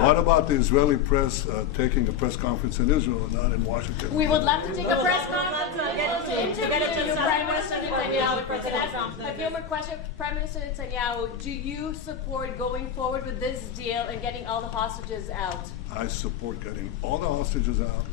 What about the Israeli press taking a press conference in Israel and not in Washington? We would love to take a press conference to interview you, Prime Minister Netanyahu. A few more questions. Prime Minister Netanyahu, do you support going forward with this deal and getting all the hostages out? I support getting all the hostages out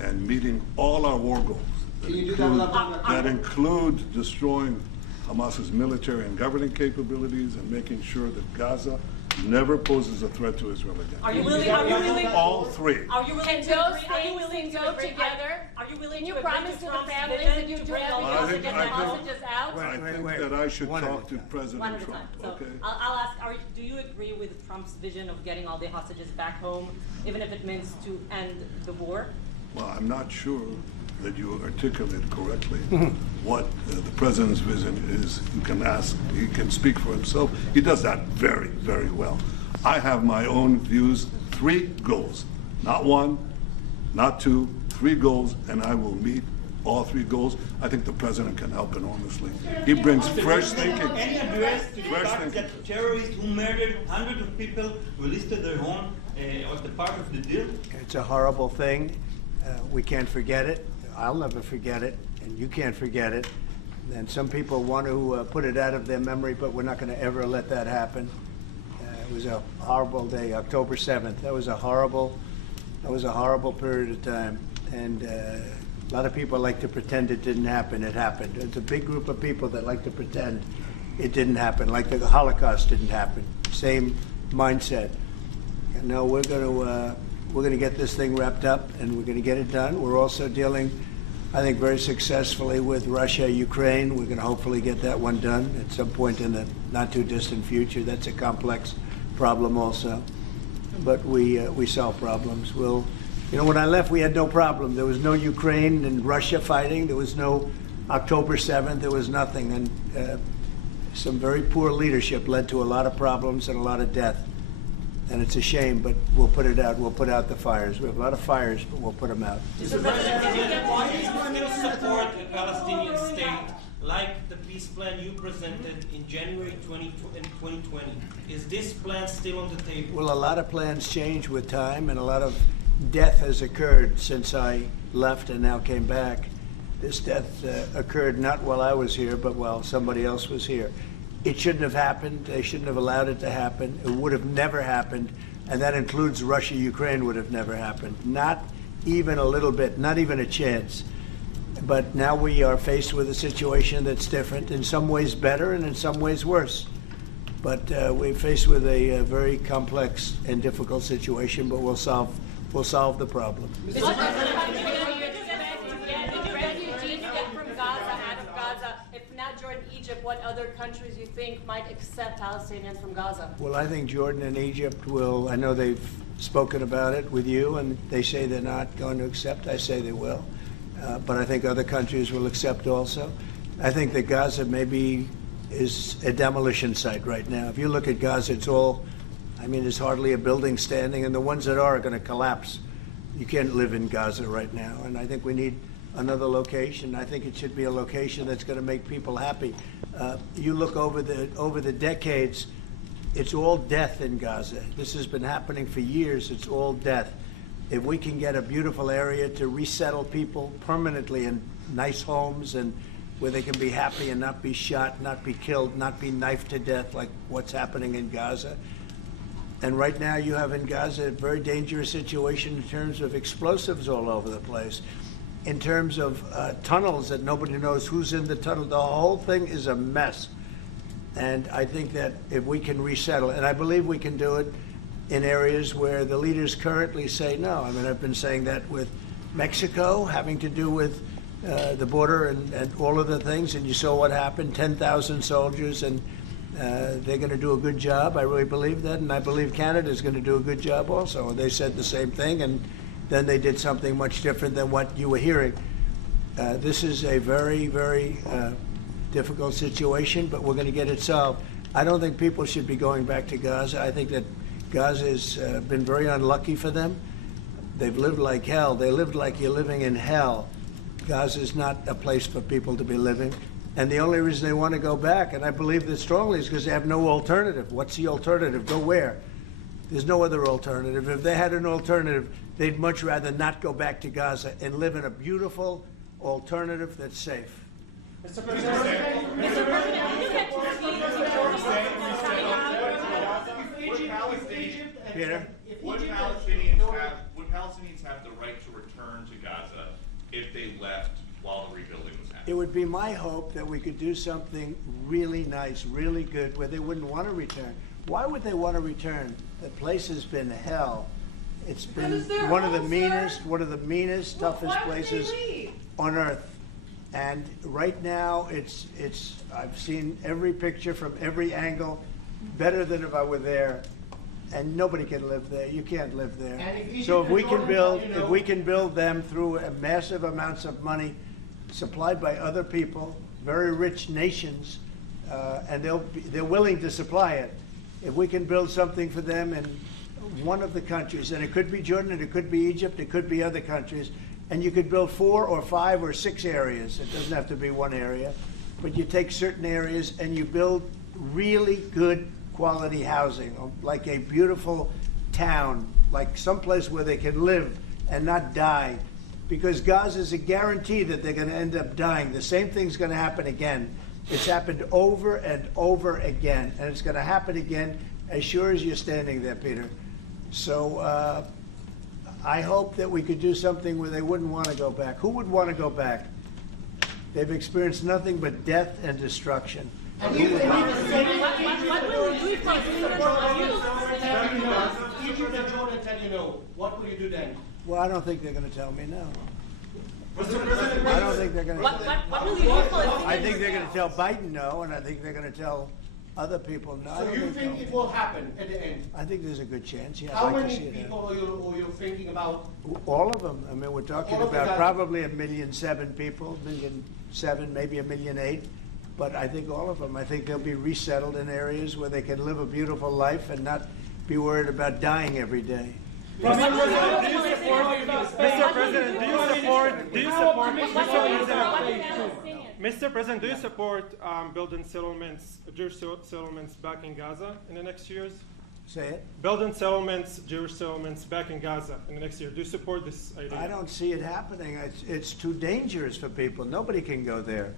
and meeting all our war goals that include destroying Hamas's military and governing capabilities and making sure that Gaza never poses a threat to Israel again. Are you willing? All three. Are you willing And to those agree? Are you things willing can to go agree? together? Are you willing Can you to agree promise to the Trump's families vision that you to do bring all the everything to get the hostages hostages out? I think that I should talk to President One at a Trump. time. So Okay. I'll ask: do you agree with Trump's vision of getting all the hostages back home, even if it means to end the war? Well, I'm not sure that you articulated correctly what the president's vision is. You can ask, he can speak for himself. He does that very, very well. I have my own views, 3 goals, not 1, not 2, 3 goals, and I will meet all 3 goals. I think the president can help enormously. He brings fresh thinking. Any address to the fact that terrorists who murdered hundreds of people released to their home was the part of the deal? It's a horrible thing. We can't forget it. I'll never forget it, and you can't forget it. And some people want to put it out of their memory, but we're not going to ever let that happen. It was a horrible day, October 7th. That was a horrible period of time. And a lot of people like to pretend it didn't happen. It happened. It's a big group of people that like to pretend it didn't happen, like the Holocaust didn't happen. Same mindset. And no, we're going to get this thing wrapped up, and we're going to get it done. We're also dealing, I think, very successfully with Russia, Ukraine. We're going to hopefully get that one done at some point in the not too distant future. That's a complex problem also, but we solve problems. When I left, we had no problem. There was no Ukraine and Russia fighting. There was no October 7th. There was nothing, and some very poor leadership led to a lot of problems and a lot of death. And it's a shame, but we'll put it out. We'll put out the fires. We have a lot of fires, but we'll put them out. Mr. President, why do you still support a Palestinian state like the peace plan you presented in January 2020? Is this plan still on the table? Well, a lot of plans change with time, and a lot of death has occurred since I left and now came back. This death occurred not while I was here, but while somebody else was here. It shouldn't have happened. They shouldn't have allowed it to happen. It would have never happened, and that includes Russia, Ukraine would have never happened. Not even a little bit, not even a chance. But now we are faced with a situation that's different, in some ways better and in some ways worse. But we're faced with a very complex and difficult situation, but we'll solve the problem. Jordan, Egypt, what other countries you think might accept Palestinians from Gaza? Well, I think Jordan and Egypt will. I know they've spoken about it with you, and they say they're not going to accept. I say they will. But I think other countries will accept also. I think that Gaza maybe is a demolition site right now. If you look at Gaza, it's all, there's hardly a building standing, and the ones that are going to collapse. You can't live in Gaza right now, and I think we need another location. I think it should be a location that's going to make people happy. You look over the decades, it's all death in Gaza. This has been happening for years. It's all death. If we can get a beautiful area to resettle people permanently in nice homes and where they can be happy and not be shot, not be killed, not be knifed to death like what's happening in Gaza. And right now you have in Gaza a very dangerous situation in terms of explosives all over the place. In terms of tunnels that nobody knows who's in the tunnel. The whole thing is a mess. And I think that if we can resettle, and I believe we can do it in areas where the leaders currently say no. I've been saying that with Mexico, having to do with the border and all of the things, and you saw what happened, 10,000 soldiers, and they're going to do a good job. I really believe that, and I believe Canada is going to do a good job also. They said the same thing, and then they did something much different than what you were hearing. This is a very, very difficult situation, but we're going to get it solved. I don't think people should be going back to Gaza. I think that Gaza has been very unlucky for them. They've lived like hell. They lived like you're living in hell. Gaza is not a place for people to be living. And the only reason they want to go back, and I believe this strongly, is because they have no alternative. What's the alternative? Go where? There's no other alternative. If they had an alternative, they'd much rather not go back to Gaza and live in a beautiful alternative that's safe. Mr. President, Peter? Would Palestinians have the right to return to Gaza if they left while the rebuilding was happening? It would be my hope that we could do something really nice, really good, where they wouldn't want to return. Why would they want to return? The place has been hell. It's been one of the meanest, toughest places on earth. And right now, I've seen every picture from every angle, better than if I were there. And nobody can live there. You can't live there. So if we can build them through massive amounts of money supplied by other people, very rich nations, and they're willing to supply it. If we can build something for them in one of the countries, and it could be Jordan, it could be Egypt, it could be other countries, and you could build 4 or 5 or 6 areas. It doesn't have to be one area, but you take certain areas and you build really good quality housing, like a beautiful town, like someplace where they can live and not die. Because Gaza is a guarantee that they're going to end up dying. The same thing's going to happen again. It's happened over and over again, and it's going to happen again as sure as you're standing there, Peter. So I hope that we could do something where they wouldn't want to go back. Who would want to go back? They've experienced nothing but death and destruction. What will you do for Egypt and Jordan tell you no, what will you do then? Well, I don't think they're going to tell me no. Mr. President, I don't think they're going to. What will you do for I think they're going to tell Biden no, and I think they're going to tell other people no. so you think it will happen at the end? I think there's a good chance. Yeah, How I'd like to many see it people are you thinking about? happen. All of them. I mean, we're talking All of about them. probably 1,000,007 people, 1,000,007, maybe 1,000,008. But I think all of them. I think they'll be resettled in areas where they can live a beautiful life and not be worried about dying every day. Mr. President, do you support building settlements, Jewish settlements back in Gaza in the next years? Say it. Building settlements, Jewish settlements back in Gaza in the next year. Do you support this idea? I don't see it happening. It's too dangerous for people. Nobody can go there.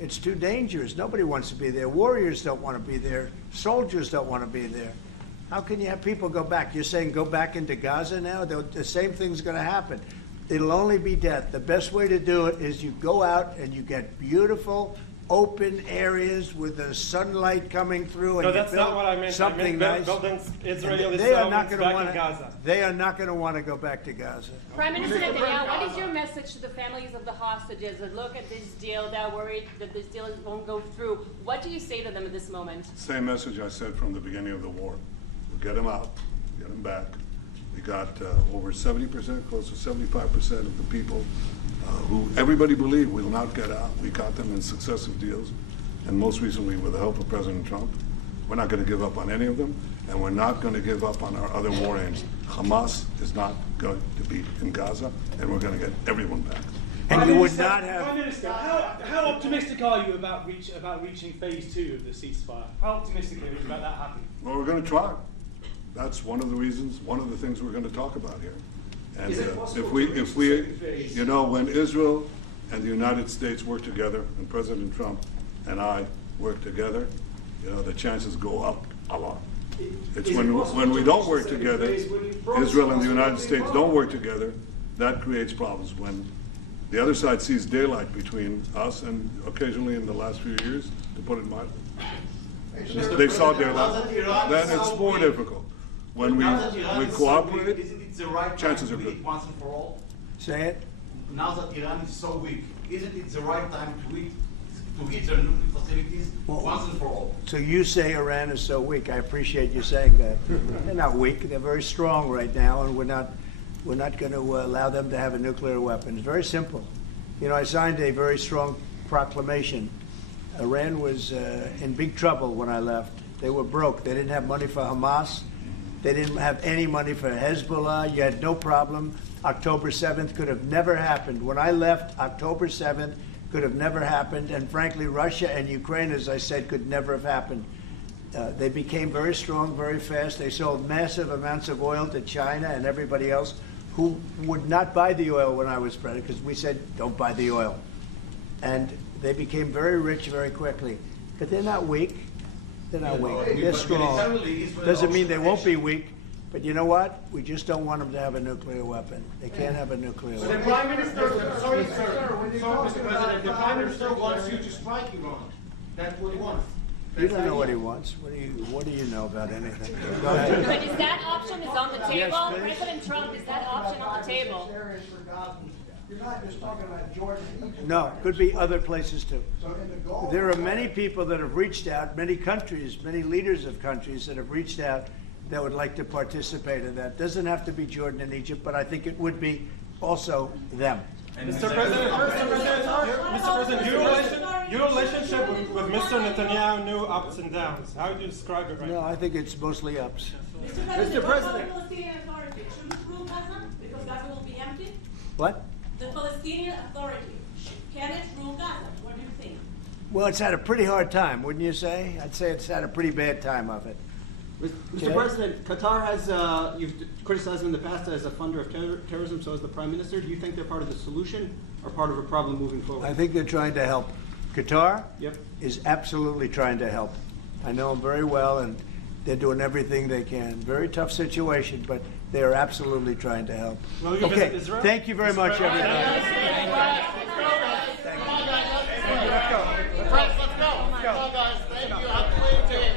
It's too dangerous. Nobody wants to be there. Warriors don't want to be there. Soldiers don't want to be there. How can you have people go back? You're saying go back into Gaza now? The same thing's going to happen. It'll only be death. The best way to do it is you go out and you get beautiful, open areas with the sunlight coming through. And No, that's not what I meant. Something nice. Building Israeli They are not settlements going to back want in Gaza. They are not going to want to go back to Gaza. Prime Minister Netanyahu, what is your message to the families of the hostages that look at this deal, that are worried that this deal won't go through? What do you say to them at this moment? Same message I said from the beginning of the war. We'll get them out, get them back. We got over 70%, close to 75% of the people who everybody believed will not get out. We got them in successive deals, and most recently with the help of President Trump. We're not going to give up on any of them, and we're not going to give up on our other war aims. Hamas is not going to be in Gaza, and we're going to get everyone back. And you would not have. Prime Minister, how optimistic are you about reaching phase 2 of the ceasefire? How optimistic are you about that happening? Well, we're going to try. That's one of the reasons, one of the things we're going to talk about here. And if we, you know, when Israel and the United States work together, and President Trump and I work together, you know, the chances go up a lot. It's when we don't work together, Israel and the United States don't work together, that creates problems. When the other side sees daylight between us, and occasionally in the last few years, to put it mildly, they saw daylight, then it's more difficult. When we cooperate, isn't it the right chances time are to good. hit once and for all? Say it. Now that Iran is so weak, isn't it the right time to hit their nuclear facilities once and for all? So you say Iran is so weak. I appreciate you saying that. They're not weak. They're very strong right now, and we're not going to allow them to have a nuclear weapon. It's very simple. You know, I signed a very strong proclamation. Iran was in big trouble when I left. They were broke. They didn't have money for Hamas. They didn't have any money for Hezbollah. You had no problem. October 7th could have never happened. When I left, October 7th could have never happened. And frankly, Russia and Ukraine, as I said, could never have happened. They became very strong very fast. They sold massive amounts of oil to China and everybody else who would not buy the oil when I was president, because we said, don't buy the oil. And they became very rich very quickly. But they're not weak. They're not weak. They're strong. Doesn't mean they won't be weak. But you know what? We just don't want them to have a nuclear weapon. They can't have a nuclear The weapon. Prime Minister, sorry, Mr. President, the Prime Minister wants you to strike Iran. That's what he wants. You don't know what he wants. What do you know about anything? Go ahead. But is that option on the table? Yes, please. President Trump, is that option on the table? You're not just talking about Jordan and Egypt. No, could be other places too. So in the Gulf. There are many people that have reached out, many countries, many leaders of countries that have reached out that would like to participate in that. Doesn't have to be Jordan and Egypt, but I think it would be also them. Mr. President, your relationship with Mr. Netanyahu knew ups and downs. How would you describe it right No, now? I think it's mostly ups. Mr. President, what about the Palestinian Authority? Shouldn't rule Gaza because Gaza will be empty? What? The Palestinian Authority, can it rule Gaza? What do you think? Well, it's had a pretty hard time, wouldn't you say? I'd say it's had a pretty bad time of it. Mr. President, Qatar has, you've criticized them in the past as a funder of terrorism, so as the Prime Minister. Do you think they're part of the solution or part of a problem moving forward? I think they're trying to help. Qatar Yep. is absolutely trying to help. I know them very well, and they're doing everything they can. Very tough situation, but they are absolutely trying to help. Will you Okay, visit Israel? thank you very much, everybody.